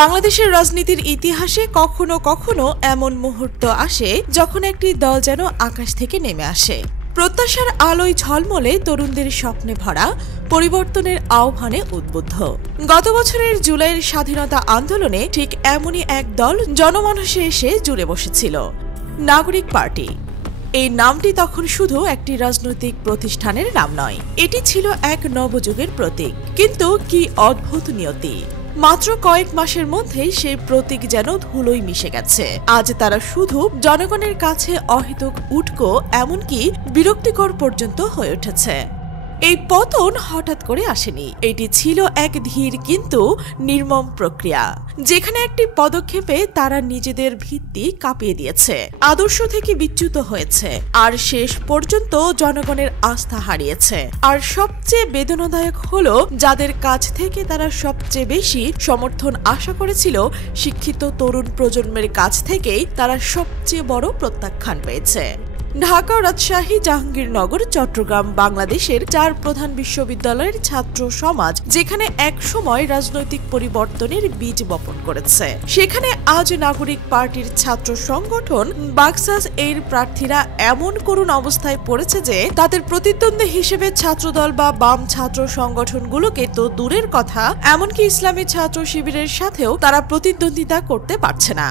বাংলাদেশের রাজনীতির ইতিহাসে কখনো কখনো এমন মুহূর্ত আসে যখন একটি দল যেন আকাশ থেকে নেমে আসে। প্রত্যাশার আলোয় ঝলমলে তরুণদের স্বপ্নে ভরা, পরিবর্তনের আহ্বানে উদ্বুদ্ধ। গত বছরের জুলাইয়ের স্বাধীনতা আন্দোলনে ঠিক এমনই এক দল জনমানসে এসে জুড়ে বসেছিল, নাগরিক পার্টি। এই নামটি তখন শুধু একটি রাজনৈতিক প্রতিষ্ঠানের নাম নয়, এটি ছিল এক নবযুগের প্রতীক। কিন্তু কি অদ্ভুত নিয়তি, মাত্র কয়েক মাসের মধ্যেই সেই প্রতীক যেন ধুলোয় মিশে গেছে। আজ তারা শুধু জনগণের কাছে অহেতুক উটকো, এমনকি বিরক্তিকর পর্যন্ত হয়ে উঠেছে। এই পতন হঠাৎ করে আসেনি, এটি ছিল এক ধীর কিন্তু নির্মম প্রক্রিয়া, যেখানে একটি পদক্ষেপে তারা নিজেদের ভিত্তি কাঁপিয়ে দিয়েছে, আদর্শ থেকে বিচ্যুত হয়েছে, আর শেষ পর্যন্ত জনগণের আস্থা হারিয়েছে। আর সবচেয়ে বেদনাদায়ক হলো, যাদের কাছ থেকে তারা সবচেয়ে বেশি সমর্থন আশা করেছিল, শিক্ষিত তরুণ প্রজন্মের কাছ থেকেই তারা সবচেয়ে বড় প্রত্যাখ্যান পেয়েছে। ঢাকা, রাজশাহী, জাহাঙ্গীরনগর, চট্টগ্রাম বাংলাদেশের 4 প্রধান বিশ্ববিদ্যালয়ের ছাত্র সমাজ যেখানে এক সময় রাজনৈতিক পরিবর্তনের বীজ বপন করেছে, সেখানে আজ নাগরিক পার্টির ছাত্র সংগঠন বাকসাস এর প্রার্থীরা এমন করুণ অবস্থায় পড়েছে যে তাদের প্রতিদ্বন্দ্বী হিসেবে ছাত্রদল বা বাম ছাত্র সংগঠনগুলোকে তো দূরের কথা, এমনকি ইসলামী ছাত্র শিবিরের সাথেও তারা প্রতিদ্বন্দ্বিতা করতে পারছে না।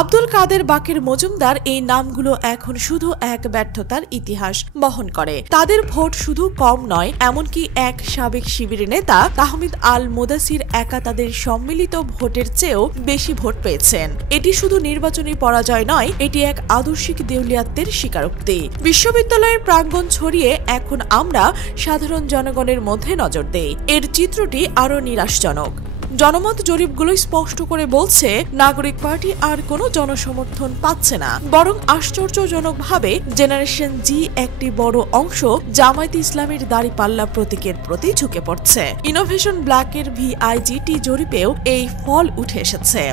আব্দুল কাদের, বাকের মজুমদার এই নামগুলো এখন শুধু এক ব্যর্থতার ইতিহাস বহন করে। তাদের ভোট শুধু কম নয়, এমনকি এক সাবেক শিবির নেতা তাহমিদ আল মুদাসির একা তাদের সম্মিলিত ভোটের চেয়েও বেশি ভোট পেয়েছেন। এটি শুধু নির্বাচনী পরাজয় নয়, এটি এক আদর্শিক দেউলিয়াত্বের স্বীকারোক্তি। বিশ্ববিদ্যালয়ের প্রাঙ্গণ ছড়িয়ে এখন আমরা সাধারণ জনগণের মধ্যে নজর দেই। এর চিত্রটি আরও নিরাশজনক। জনমত জরিপগুলো স্পষ্ট করে বলছে, নাগরিক পার্টি আর কোনো জনসমর্থন পাচ্ছে না, বরং আশ্চর্যজনকভাবে জেনারেশন জি একটি বড় অংশ জামায়াতে ইসলামের দাঁড়িপাল্লা প্রতীকের প্রতি ঝুঁকে পড়ছে। ইনোভেশন ব্ল্যাকের ভিআইজিটি জরিপেও এই ফল উঠে এসেছে।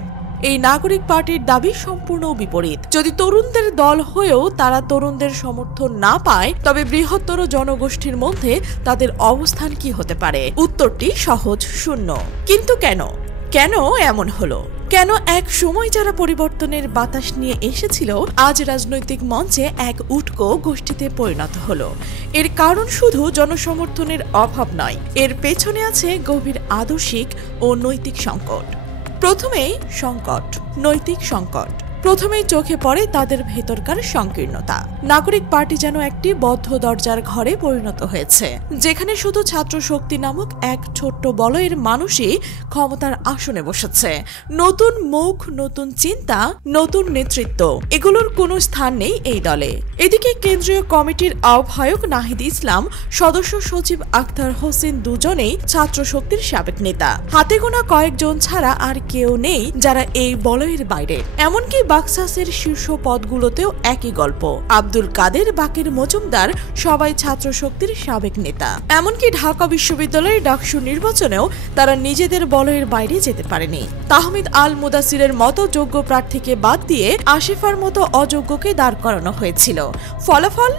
এই নাগরিক পার্টির দাবি সম্পূর্ণ বিপরীত। যদি তরুণদের দল হয়েও তারা তরুণদের সমর্থন না পায়, তবে বৃহত্তর জনগোষ্ঠীর মধ্যে তাদের অবস্থান কি হতে পারে? উত্তরটি সহজ, শূন্য। কিন্তু কেন এমন হলো? কেন এক সময় যারা পরিবর্তনের বাতাস নিয়ে এসেছিল, আজ রাজনৈতিক মঞ্চে এক উটকো গোষ্ঠীতে পরিণত হলো? এর কারণ শুধু জনসমর্থনের অভাব নয়, এর পেছনে আছে গভীর আদর্শিক ও নৈতিক সংকট। প্রথমেই নৈতিক সংকট। প্রথমেই চোখে পড়ে তাদের ভেতরকার সংকীর্ণতা। নাগরিক পার্টি যেন একটি বদ্ধ দরজার ঘরে পরিণত হয়েছে, যেখানে শুধু ছাত্র শক্তি নামক এক ছোট্ট বলয়ের মানুষই ক্ষমতার আসনে বসেছে। নতুন মুখ, নতুন চিন্তা, নতুন নেতৃত্ব, এগুলোর কোনো স্থান নেই এই দলে। এদিকে কেন্দ্রীয় কমিটির আহ্বায়ক নাহিদ ইসলাম, সদস্য সচিব আখতার হোসেন দুজনেই ছাত্র শক্তির সাবেক নেতা। হাতে গোনা কয়েকজন ছাড়া আর কেউ নেই যারা এই বলয়ের বাইরে। এমনকি বাকসাসের শীর্ষ পদগুলোতেও একই গল্প। আব্দুল কাদের, বাকের মজুমদার সবাই ছাত্র শক্তির সাবেক নেতা। এমনকি ঢাকা বিশ্ববিদ্যালয়ের ডাকসু নির্বাচনেও তারা নিজেদের বলয়ের বাইরে যেতে পারেনি। তাহমিদ আল মুদাসিরের মতো যোগ্য প্রার্থীকে বাদ দিয়ে আসিফার মতো অযোগ্যকে দাঁড় করানো হয়েছিল। ফলাফল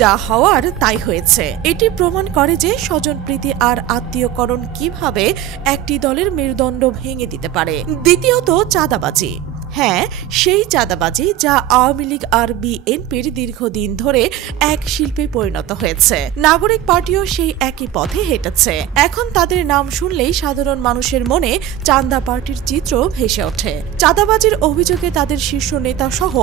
যা হওয়ার তাই হয়েছে। এটি প্রমাণ করে যে স্বজনপ্রীতি আর আত্মীয়করণ কিভাবে একটি দলের মেরুদণ্ড ভেঙে দিতে পারে। দ্বিতীয়ত, চাঁদাবাজি। হ্যাঁ, সেই চাঁদাবাজি যা আওয়ামী লীগ আর বিএনপির দীর্ঘদিন ধরে এক শিল্পে পরিণত হয়েছে। নাগরিক পার্টিও সেই একই পথে হেঁটেছে। এখন তাদের নাম শুনলেই সাধারণ মানুষের মনে চাঁদা পার্টির চিত্র ভেসে ওঠে। চাঁদাবাজির অভিযোগে তাদের শীর্ষ নেতা সহ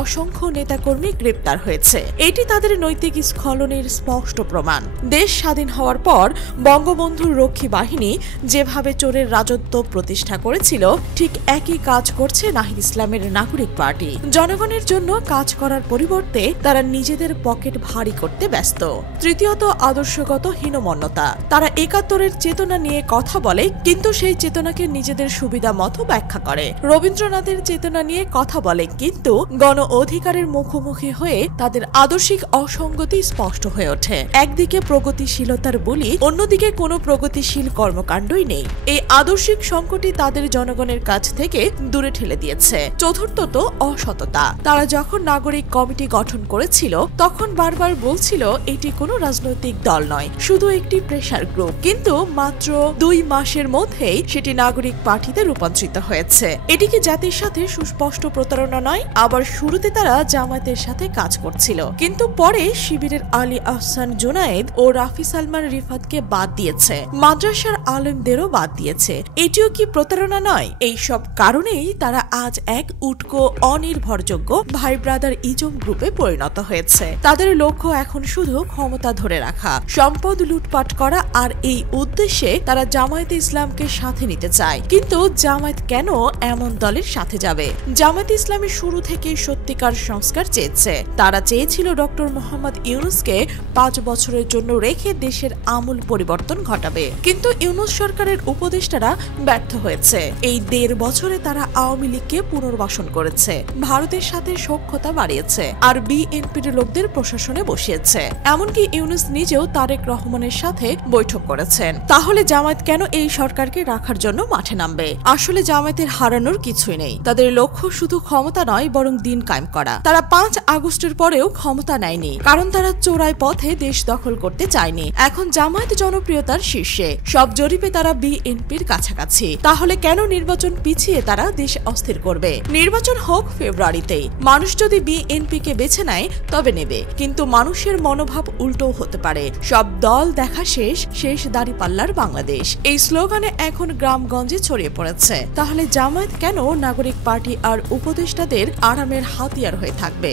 অসংখ্য নেতাকর্মী গ্রেপ্তার হয়েছে। এটি তাদের নৈতিক স্খলনের স্পষ্ট প্রমাণ। দেশ স্বাধীন হওয়ার পর বঙ্গবন্ধুর রক্ষী বাহিনী যেভাবে চোরের রাজত্ব প্রতিষ্ঠা করেছিল, ঠিক একই কাজ করছে নাহিদ ইসলামের নাগরিক পার্টি। জনগণের জন্য কাজ করার পরিবর্তে তারা নিজেদের পকেট ভারী করতে ব্যস্ত। তৃতীয়ত, আদর্শগত হীনমন্যতা। তারা ৭১-এর চেতনা নিয়ে কথা বলে, কিন্তু সেই চেতনাকে নিজেদের সুবিধা মতো ব্যাখ্যা করে। রবীন্দ্রনাথের চেতনা নিয়ে কথা বলে, কিন্তু গণ অধিকারের মুখোমুখি হয়ে তাদের আদর্শিক অসঙ্গতি স্পষ্ট হয়ে ওঠে। একদিকে প্রগতিশীলতার বলি, অন্যদিকে কোনো প্রগতিশীল কর্মকাণ্ডই নেই। এই আদর্শিক সংকটই তাদের জনগণের কাছ থেকে দূরে ঠেলে দিয়েছে। হয়েছে। চতুর্থত অসততা। তারা যখন নাগরিক কমিটি গঠন করেছিল তখন বারবার বলছিল এটি কোনো রাজনৈতিক দল নয়, শুধু একটি প্রেসার গ্রুপ, কিন্তু মাত্র 2 মাসের মধ্যেই সেটি নাগরিক পার্টিতে রূপান্তরিত হয়েছে। এটি কি জাতির সাথে সুস্পষ্ট প্রতারণা নয়? আবার শুরুতে তারা জামায়াতের সাথে কাজ করছিল, কিন্তু পরে শিবিরের আলী আহসান জুনায়েদ ও রাফি সালমান রিফাতকে বাদ দিয়েছে, মাদ্রাসার আলেমদেরও বাদ দিয়েছে। এটিও কি প্রতারণা নয়? এই সব কারণেই তারা আজ এক উটকো অনির্ভরযোগ্য ভাই ব্রাদার ইজম গ্রুপে পরিণত হয়েছে। তাদের লক্ষ্য এখন শুধু ক্ষমতা ধরে রাখা, সম্পদ লুটপাট করা, আর এই উদ্দেশ্যে তারা জামায়াতে ইসলামকে সাথে নিতে চায়। কিন্তু জামায়াত কেন এমন দলের সাথে যাবে? জামায়াতে ইসলামী শুরু থেকে সত্যিকার সংস্কার চেয়েছে। তারা চেয়েছিল ডক্টর মোহাম্মদ ইউনূসকে 5 বছরের জন্য রেখে দেশের আমূল পরিবর্তন ঘটাবে, কিন্তু ইউনূস সরকারের উপদেষ্টারা ব্যর্থ হয়েছে। এই 1.5 বছরে তারা আওয়ামী লীগকে পুনর্বাসন করেছে, ভারতের সাথে সখ্যতা বাড়িয়েছে, আর বিএনপির লোকদের প্রশাসনে বসিয়েছে। এমনকি ইউনূস নিজেও তারেক রহমানের সাথে বৈঠক করেছেন। তাহলে জামায়াত কেন এই সরকারকে রাখার জন্য মাঠে নামবে? আসলে জামায়াতের হারানোর কিছুই নেই। তাদের লক্ষ্য শুধু ক্ষমতা নয়, বরং দিন কায়েম করা। তারা 5 আগস্টের পরেও ক্ষমতা নেয়নি, কারণ তারা চোরাই পথে দেশ দখল করতে চায়নি। এখন জামায়াত জনপ্রিয়তার শীর্ষে, সব জরিপে তারা বিএনপির কাছাকাছি। তাহলে কেন নির্বাচন পিছিয়ে তারা দেশ অস্থির করবে? নির্বাচন হোক ফেব্রুয়ারিতেই। মানুষ যদি বিএনপিকে বেছে নেয় তবে নেবে, কিন্তু মানুষের মনোভাব উল্টো হতে পারে। সব দল দেখা শেষ দাঁড়িপাল্লার বাংলাদেশ, এই স্লোগানে এখন গ্রামগঞ্জে ছড়িয়ে পড়েছে। তাহলে জামায়াত কেন নাগরিক পার্টি আর উপদেষ্টাদের আরামের হাতিয়ার হয়ে থাকবে?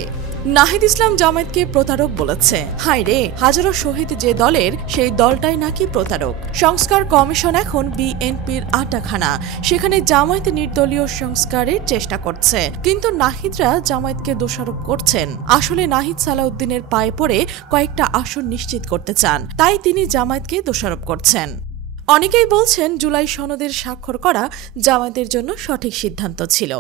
নাহিদ ইসলাম জামায়াতকে প্রতারক বলেছে। হায় রে, হাজারো শহীদ যে দলের, সেই দলটাই নাকি প্রতারক। সংস্কার কমিশন এখন বিএনপির আটাখানা, সেখানে জামায়াত নির্দলীয় সংস্কারের চেষ্টা করছে, কিন্তু নাহিদরা জামায়াতকে দোষারোপ করছেন। আসলে নাহিদ সালাউদ্দিনের পায়ে পড়ে কয়েকটা আসন নিশ্চিত করতে চান, তাই তিনি জামায়াতকে দোষারোপ করছেন। অনেকেই বলছেন জুলাই সনদের স্বাক্ষর করা জামায়াতের জন্য সঠিক সিদ্ধান্ত ছিল।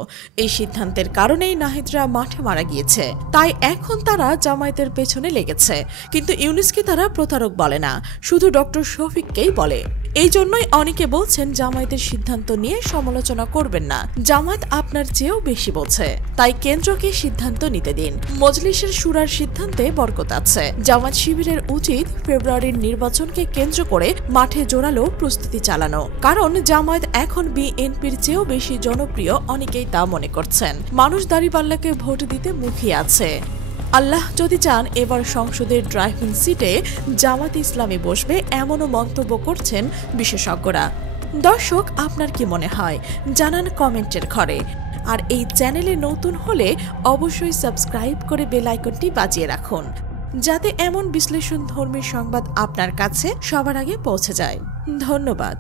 এই সিদ্ধান্তের কারণেই নাহিদরা মাঠে মারা গিয়েছে, তাই এখন তারা জামায়াতের পেছনে লেগেছে। কিন্তু ইউনূসকে তারা প্রতারক বলে না, শুধু ডক্টর শফিককেই বলে। এই জন্যই অনেকে বলছেন জামায়াতের সিদ্ধান্ত নিয়ে সমালোচনা করবেন না, জামায়াত আপনার চেয়েও বেশি বোঝে, তাই কেন্দ্রকে সিদ্ধান্ত নিতে দিন। মজলিসের শুরার সিদ্ধান্তে বরকত আছে। জামায়াত শিবিরের উচিত ফেব্রুয়ারির নির্বাচনকে কেন্দ্র করে মাঠে জোরালো প্রস্তুতি চালানো, কারণ জামায়াত এখন বিএনপির চেয়েও বেশি জনপ্রিয়, অনেকেই তা মনে করছেন। মানুষ দাঁড়িপাল্লাকে ভোট দিতে মুখিয়ে আছে। আল্লাহ যদি চান এবার সংসদের ড্রাইভিং সিটে জামায়াতে ইসলামী বসবে, এমনও মন্তব্য করছেন বিশেষজ্ঞরা। দর্শক, আপনার কি মনে হয় জানান কমেন্টের ঘরে। আর এই চ্যানেলে নতুন হলে অবশ্যই সাবস্ক্রাইব করে বেল আইকনটি বাজিয়ে রাখুন, যাতে এমন বিশ্লেষণধর্মী সংবাদ আপনার কাছে সবার আগে পৌঁছে যায়। ধন্যবাদ।